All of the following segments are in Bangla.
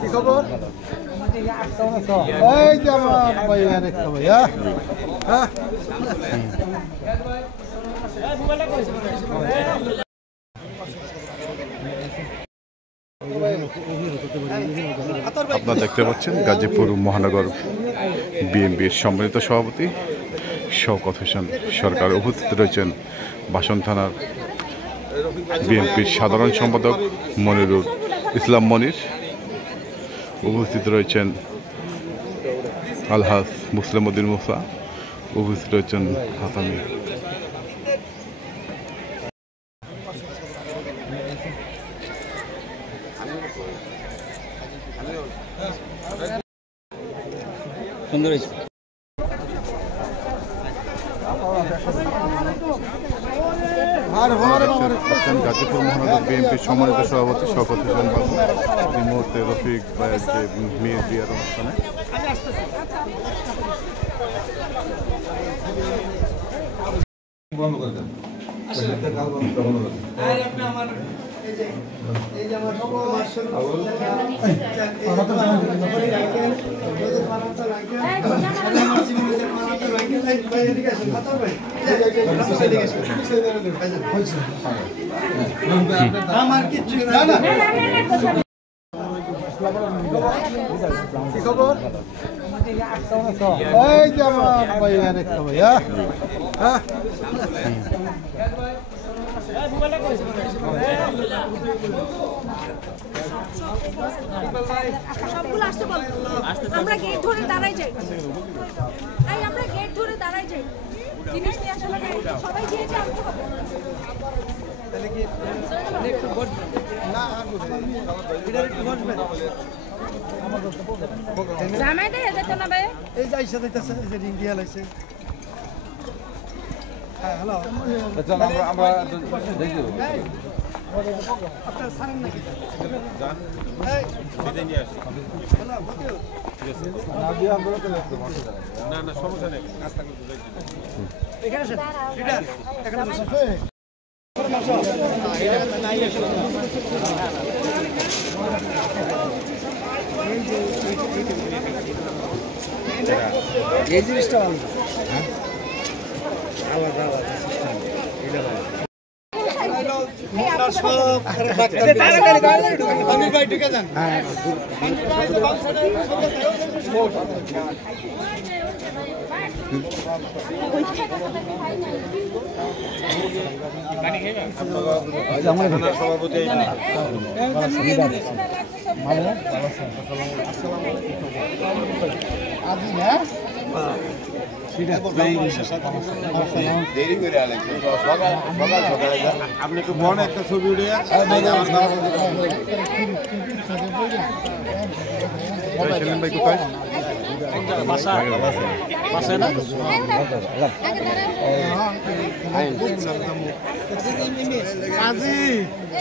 কি খবর? এই যে আমার ভাইয়া দেখতে ভাইয়া হ্যাঁ আপনারা দেখতে পাচ্ছেন গাজীপুর মহানগর বিএনপির সম্মানিত সভাপতি শওকত হোসেন সরকার উপস্থিত রয়েছেন বাসন থানার বিএনপির সাধারণ সম্পাদক মনিরুল ইসলাম মনির, উপস্থিত রয়েছেন আলহাজ মুসলিম উদ্দিন মুসা, উপস্থিত রয়েছেন হাসানি। সুন্দর হয়েছে। গাজীপুর মহানগর বিএনপির সম্মানিত সভাপতি শওকত হোসেন বাবু এই মুহূর্তে রফিক ভাইয়ের যে মেয়ের বিয়ার অনুষ্ঠানে আমার কিছু না কি খবর? এই যে আমার ভাইয়া দেখতে ভাইয়া হ্যাঁ সবগুলো আসতে বল। আমরা গেট ধরে দাঁড়াই যাই। আমরা গেট ধরে দাঁড়াই যাই। জিনিস নিয়ে আসলে সবাই গিয়ে যান। তাহলে কি একটু বসবেন না আর বসবেন এটা একটু বসবেন জামাই দেয় যেত না ভাই। এই যে আইসা দিতেছে এই যে রিং দিয়া লাইছে। হ্যাঁ হ্যালো আমরা দেখি আপনার সারেন নাকি জান এই দিতে নিয়ে আসি হ্যালো বন্ধু না দিয়ে আমরা তো না না সমস্যা নেই রাস্তা করে বুঝাই দিই এখানে আসেন লিডার এখানে বসে এই জিনিসটা ভালো আলাদা আলাদা সিস্টেম এটা ভালো আমি ভাই ঢুকে যান সভাপতি আপনি একটু বড় একটা ছবি উঠে ভাই কোথায়?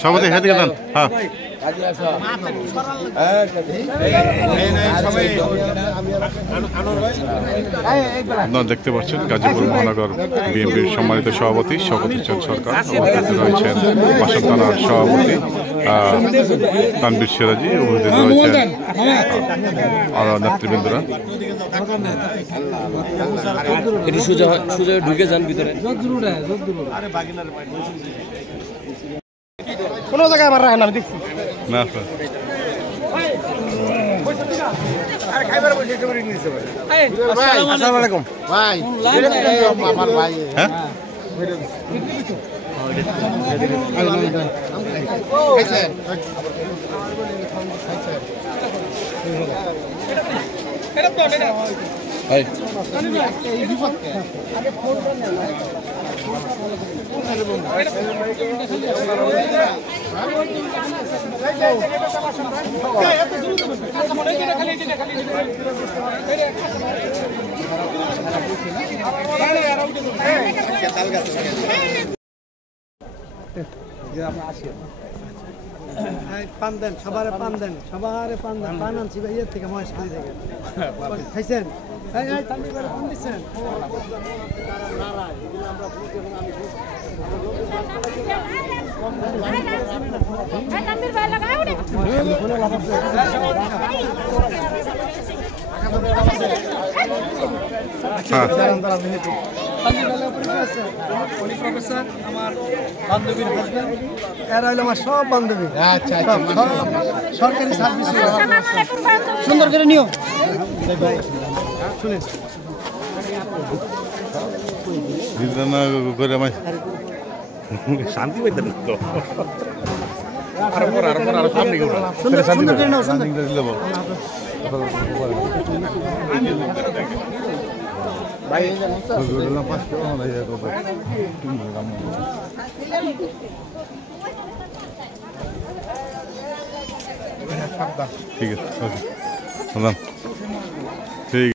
সভাপতি হ্যাঁ দিকে দেন। হ্যাঁ আপনারা দেখতে পাচ্ছেন গাজীপুর মহানগর বিএনপির সম্মানিত সভাপতি শওকত হোসেন সরকার, উপস্থিত রয়েছেন বাসন থানার সভাপতি তানভীর সিরাজি, উপস্থিত রয়েছেন আরো নেতৃবৃন্দরা। সোজা ঢুকে যান ভিতরে। কোন জায়গায় আমার রাখেন আমি দেখছি না স্যার আসসালামু আলাইকুম ভাই আমার ভাই হ্যাঁ পান দেন সবারে পান দেন সবারে পান দেন পান আনছি ভাই এর থেকে মহেশখালী থেকে খাইছেন এই এই তানভীর ভাই পান দিচ্ছেন আমার বান্ধবীর হাজবেন্ড, এরা হইলো আমার সব বান্ধবী। সরকারি সার্ভিস সুন্দর করে নিও। শুনেন শান্তি পাইতেন তো সুন্দর করে নাও, সুন্দর ঠিক আছে, ঠিক